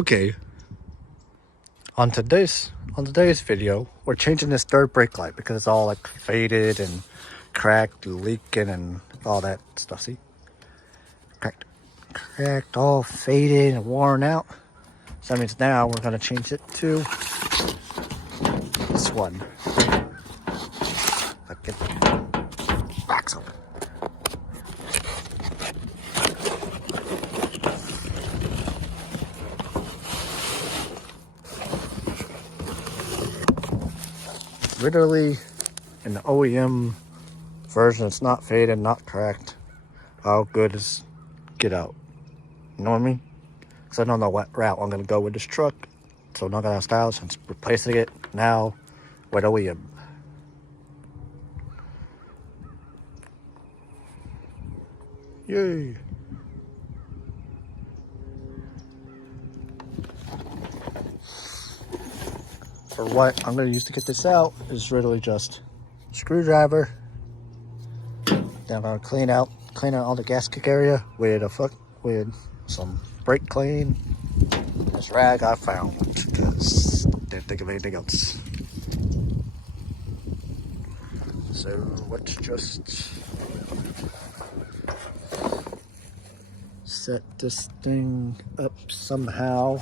Okay. On today's video, we're changing this third brake light because it's all like faded and cracked, leaking, and all that stuff. See, cracked, all faded and worn out. So that means now we're gonna change it to this one. Like it backs open. Literally, in the OEM version, it's not faded, not cracked. How good is get out? You know what I mean? Because I don't know what route I'm gonna go with this truck, so I'm not gonna have style since replacing it now with OEM. Yay! For what I'm gonna use to get this out is literally just a screwdriver. Then I'm gonna clean out all the gasket area with some brake clean. This rag I found because I didn't think of anything else. So let's just set this thing up somehow.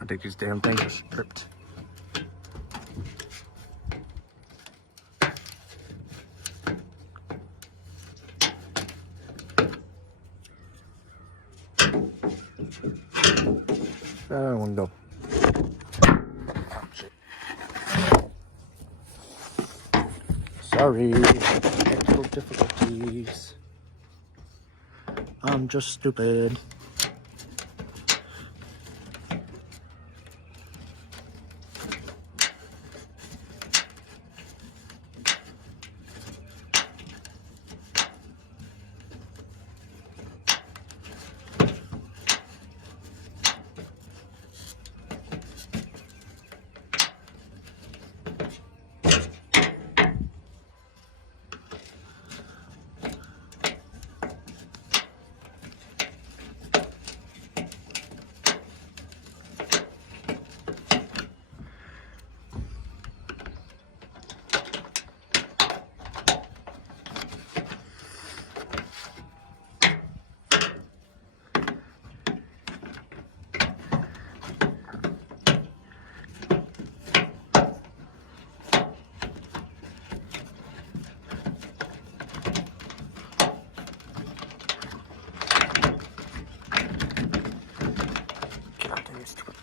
I think these damn things are stripped. That one go. Oh, shit. Sorry, technical difficulties. I'm just stupid.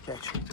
Bitch.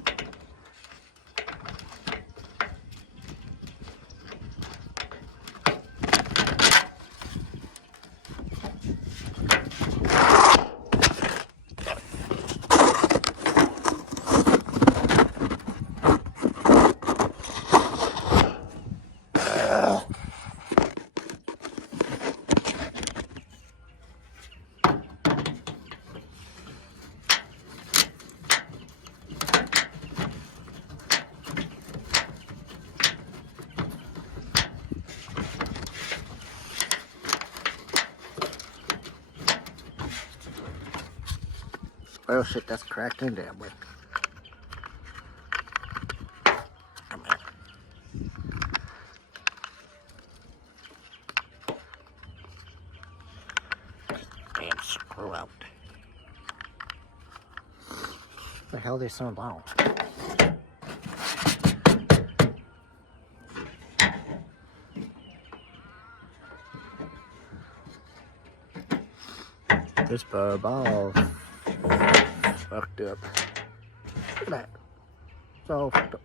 Oh shit, that's cracked in damn way. Come here. Damn screw out. What the hell are they so loud? This bulb all fucked up. Look at that. It's all fucked up.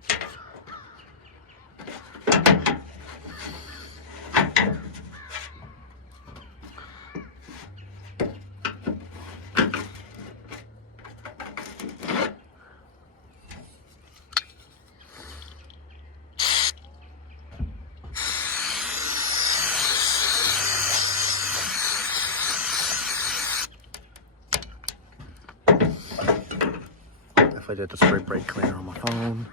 I did the spray brake cleaner on my phone.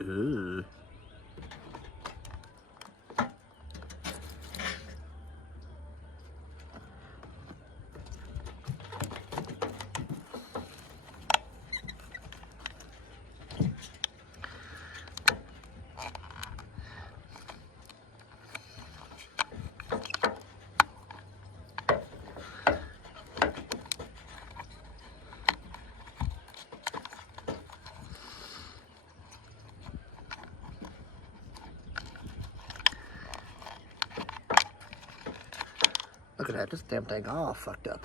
Ooh. Look at that, this damn thing all fucked up.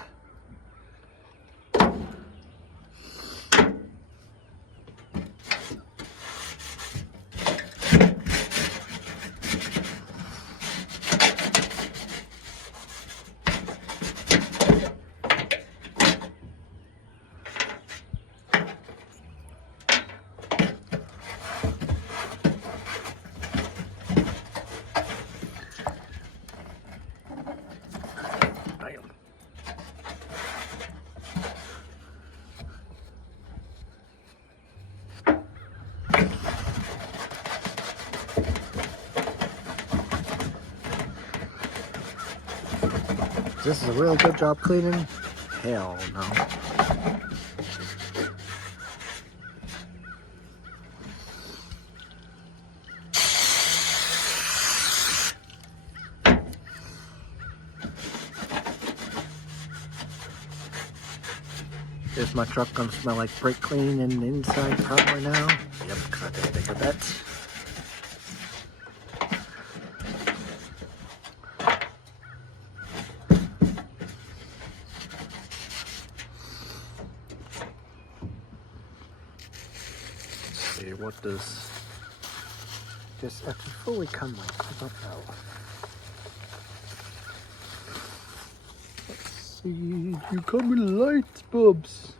This is a really good job cleaning? Hell no. Is my truck gonna smell like brake clean in the inside probably now? Yep, because I did bigger bets. What does this actually fully come with? I don't know. Let's see. You come with lights bulbs.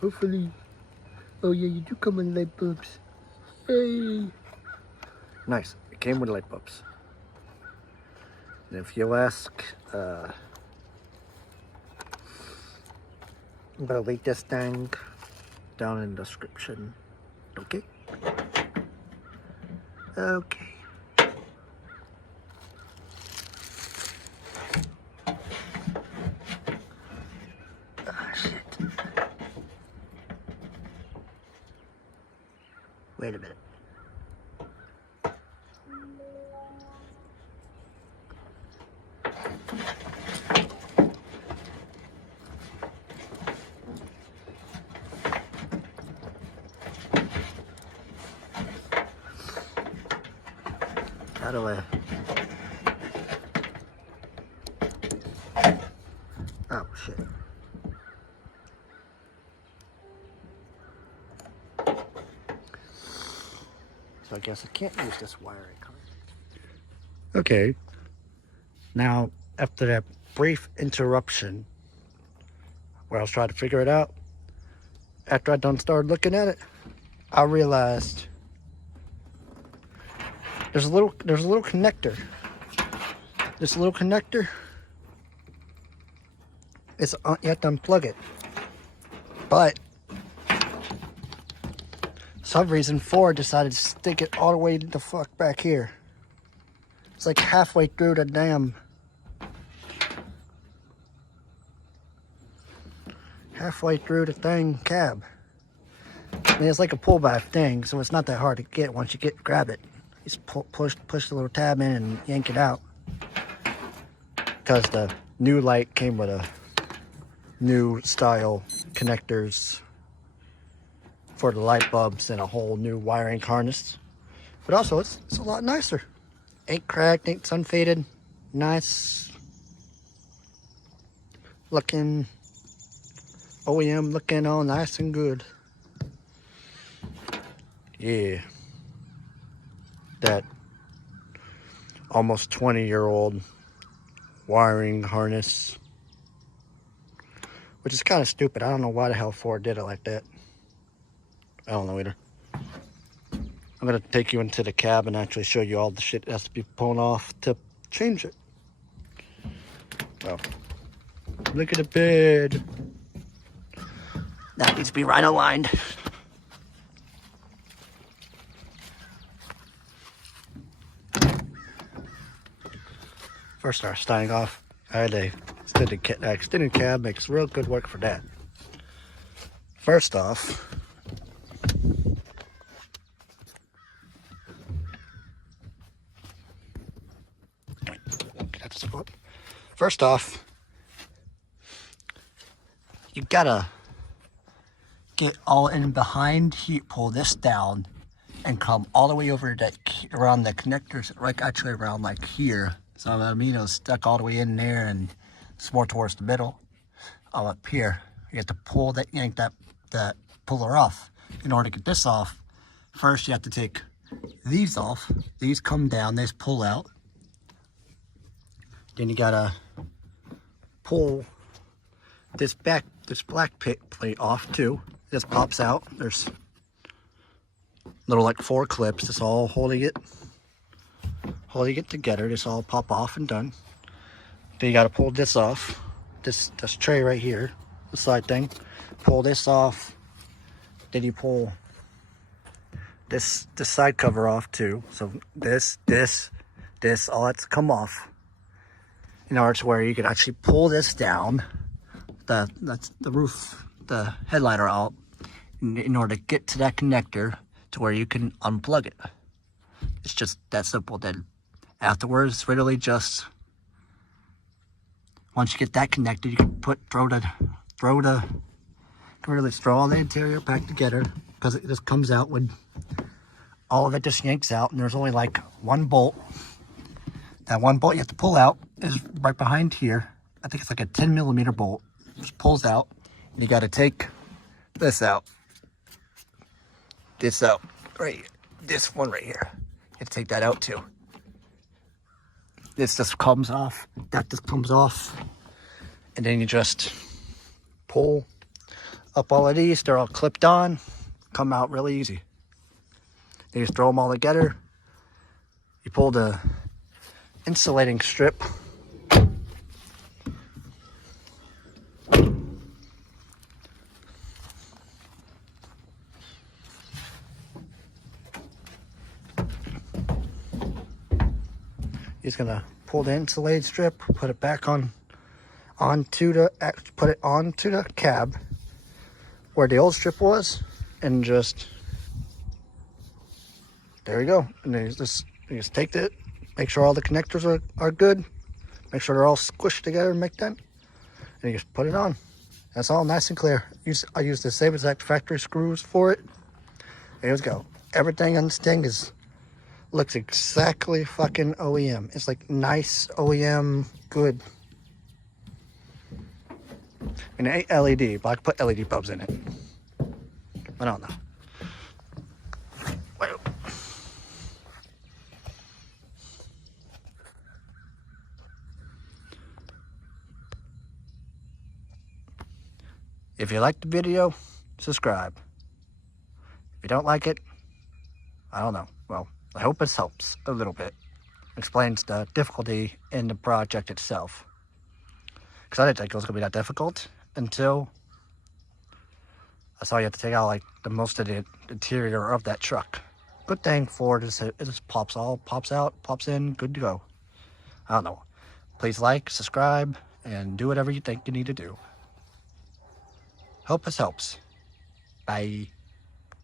Hopefully. Oh yeah, you do come with light bulbs. Hey. Nice. It came with light bulbs. And if you ask, the latest thing down in the description. Okay. Okay. Ah, shit. Wait a minute. How do I? Oh shit. So I guess I can't use this wiring. Okay. Now, after that brief interruption where I was trying to figure it out, after I done started looking at it, I realized there's a little connector. This little connector, it's you have to unplug it. But some reason Ford decided to stick it all the way the fuck back here. It's like halfway through the damn halfway through the thing cab. I mean, it's like a pullback thing, so it's not that hard to get once you grab it. You just push the little tab in and yank it out. Because the new light came with a new style connectors for the light bulbs and a whole new wiring harness. But also, it's a lot nicer. Ain't cracked, ain't sun faded. Nice looking OEM, looking all nice and good. Yeah. That almost 20-year-old wiring harness, which is kind of stupid. I don't know why the hell Ford did it like that. I don't know either. I'm gonna take you into the cab and actually show you all the shit that has to be pulled off to change it. Well, look at the bed. That needs to be right aligned. First, starting off, I had a extended cab, makes real good work for that. First off, you gotta get all in behind, pull this down, and come all the way over that around the connectors, like actually around like here. So I mean, it was stuck all the way in there, and it's more towards the middle. All up here, you have to pull that, yank that puller off. In order to get this off, first you have to take these off. These come down, these pull out. Then you gotta pull this black plate off too. This pops out. There's little like 4 clips. It's all holding it together. This all pop off and done. Then you gotta pull this off. This tray right here, the side thing. Pull this off. Then you pull this side cover off too. So this, all that's come off. In order to where you can actually pull this down, that's the roof, the headliner out, in order to get to that connector to where you can unplug it. It's just that simple. Then afterwards, literally just once you get that connected, you can throw all the interior back together, because it just comes out when all of it just yanks out, and there's only like one bolt. That one bolt you have to pull out is right behind here. I think it's like a 10mm bolt. It just pulls out, and you got to take this out. This out, right here. This one right here. You have to take that out too. This just comes off. That just comes off. And then you just pull up all of these. They're all clipped on. Come out really easy. Then you just throw them all together. You pull the insulating strip. You're just gonna pull the insulated strip, put it back onto the cab where the old strip was, and just there you go. And then you just take it, make sure all the connectors are good, make sure they're all squished together and make that, and you just put it on. That's all nice and clear. I use the same exact factory screws for it. Here we go. Everything on this thing looks exactly fucking OEM. It's like nice OEM, good. And it ain't LED, but I could put LED bulbs in it. I don't know. Whoa. If you like the video, subscribe. If you don't like it, I don't know. Well, I hope this helps a little bit. Explains the difficulty in the project itself. Because I didn't think it was going to be that difficult until I saw you have to take out like the most of the interior of that truck. Good thing Ford is it just pops out, pops in, good to go. I don't know. Please like, subscribe, and do whatever you think you need to do. Hope this helps. Bye.